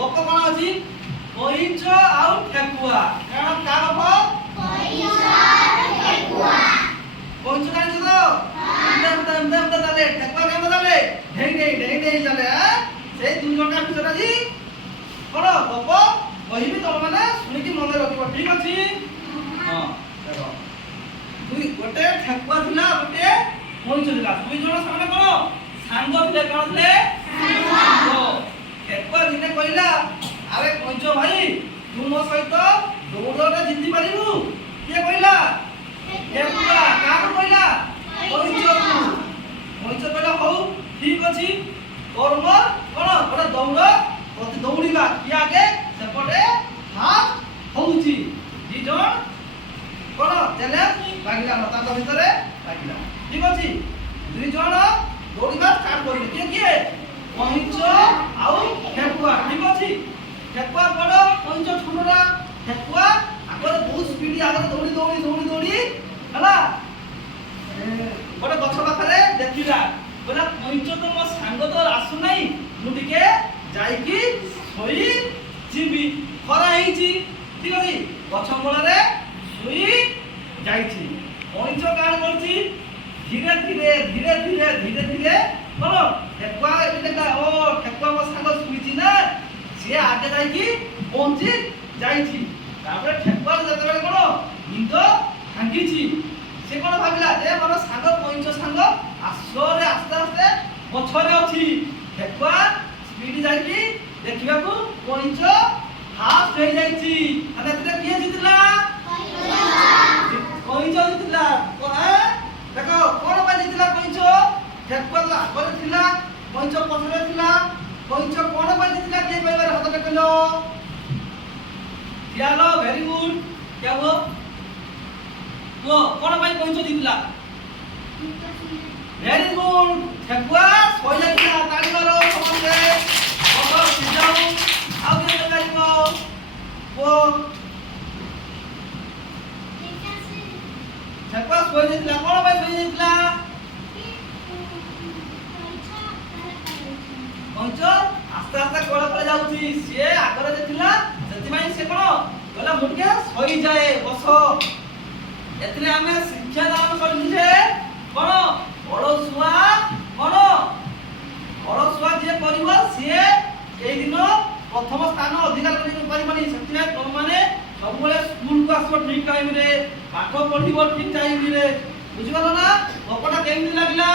ଗପ କ'ଣ ଅଛି? କଇଁଛ ଆଉ ଠେକୁଆ। କାରଣ କାହା ଗପ? କଇଁଛ ଜାଣିଛ ତ? ଚାଲେ ଠେକୁଆ କେମିତି ଚାଲେ? ଢେଇ ଚାଲେ। ସେଇ ଦୁଇ ଜଣଙ୍କ ବିଷୟରେ ଆଜି କ'ଣ ଗପ କହିବି, ତମମାନେ ଶୁଣିକି ମନେ ରଖିବ। ଠିକ ଅଛି? ହଁ ଦେଖ, ଗୋଟେ ଠେକୁଆ ଥିଲା, ଗୋଟେ କଇଁଛ ଥିଲା। ଦୁଇ ଜଣ ସେମାନେ କ'ଣ ସାଙ୍ଗ ଥିଲେ? କ'ଣ ଥିଲେ? ଠେକୁଆ ଦିନେ କହିଲା, ଆରେ କଇଁଛ ଭାଇ, ତୁ ମୋ ସହିତ ଦୌଡ଼ରେ ଜିତି ପାରିବୁ? କିଏ କହିଲା? ଠେକୁଆ। କାହାକୁ କହିଲା? କଇଁଛକୁ। କଇଁଛ କହିଲା, ହଉ ଠିକ ଅଛି, ତୋର ମୋର କ'ଣ ଗୋଟେ ଦୌଡ଼ିବା। କିଏ ଆଗେ ସେପଟେ ହାତ ହଉଛି। ଦି ଜଣ କ'ଣ ଚ୍ୟାଲେଞ୍ଜ ଲାଗିଲା, ତାଙ୍କ ଭିତରେ ଲାଗିଲା। ଠିକ ଅଛି, ଦୁଇ ଜଣ ଦୌଡ଼ିବା ଷ୍ଟାର୍ଟ କରିଲେ। କିଏ କିଏ? କଇଁଛ ଆଉ ଠେକୁଆ। ଠିକ ଅଛି, ଠେକୁଆ ବଡ଼, କଇଁଛ ଛୋଟଟା। ଠେକୁଆ ଆଗରେ ବହୁତ ସ୍ପିଡ, ଆଗରେ ଦୌଡ଼ି ହେଲା। ଗୋଟେ ଗଛ ପାଖରେ ଦେଖିଲା, କହିଲା କଇଁଛ ତ ମୋ ସାଙ୍ଗ ତ ଆସୁନାହିଁ, ମୁଁ ଟିକେ ଯାଇକି ଶୋଇ ଯିବି, ଖରା ହେଇଛି। ଠିକ ଅଛି, ଗଛ ମୂଳରେ ଶୋଇ ଯାଇଛି। କଇଁଛ କାଣ କରୁଛି? ଧୀରେ ଧୀରେ କ'ଣ ଠେକୁଆ ଦେଖିଲା, ଓ ଠେକୁଆ ମୋ ସାଙ୍ଗ ଶୋଇଛି ନା, ସିଏ ଆଗେ ଯାଇକି ପହଞ୍ଚି ଯାଇଛି। ତାପରେ ଠେକୁଆ ଯେତେବେଳେ କ'ଣ ନିଦ ଭାଙ୍ଗିଛି, ସେ କ'ଣ ଭାବିଲା, ଯେ ମୋର ସାଙ୍ଗ କଇଁଛ ସାଙ୍ଗ ଆସ୍ତେ ଆସ୍ତେ ଗଛରେ ଅଛି। ଠେକୁଆ ସ୍ପିଡ ଯାଇକି ଦେଖିବାକୁ କଇଁଛ ଫାଷ୍ଟ ହେଇଯାଇଛି। ଏଥିରେ କିଏ ଜିତିଲା? କଇଁଛ ଜିତିଲା। ଦେଖ କ'ଣ ପାଇଁ ଜିତିଲା କଇଁଛ? ଠେକୁଆ ତ ଆଗରେ ଥିଲା, କଇଁଛ ପଛରେ ଥିଲା। କଇଁଛ କ'ଣ ପାଇଁ ଜିତିଲା? କିଏ କହିବାର ହାତ ଟେକିଲ? ଚାଲ, ଭେରି ଗୁଡ। क्या वो କ'ଣ ପାଇଁ କଇଁଛ ଜିତିଲା? Very good. ଠେକୁଆ ଶୋଇ ଯାଇଥିଲା। ତାଳି ମାର ସମସ୍ତେ। ସିଝାଉ। ଆଉ କିଏ କହିପାରିବ? ଠେକୁଆ ଶୋଇ ଯାଇଥିଲା। କ'ଣ ପାଇଁ ଶୋଇ ଯାଇଥିଲା? କଇଁଛ ଆସ୍ତେ କଳେ ଯାଉଛି, ସିଏ ଆଗରେ ଯେ ଥିଲା, ସେଥିପାଇଁ ସେ କ'ଣ କହିଲା, ମୁଁ ଟିକେ ଶୋଇଯାଏ, ବସ। ଏଥିରେ ଆମେ ଶିକ୍ଷା ଦାନ କରିଛୁ ଯେ କ'ଣ ଅଳସୁଆ ଯିଏ କରିବ, ସିଏ ଏଇ ଦିନ ପ୍ରଥମ ସ୍ଥାନ ଅଧିକାର କରିପାରିବନି। ସେଥିପାଇଁ ତମମାନେ ସବୁବେଳେ ସ୍କୁଲକୁ ଆସିବ ଠିକ ଟାଇମରେ, ପାଠ ପଢିବ ଠିକ ଟାଇମରେ। ବୁଝିପାରିଲ ନା? ଗପଟା କେମିତି ଲାଗିଲା?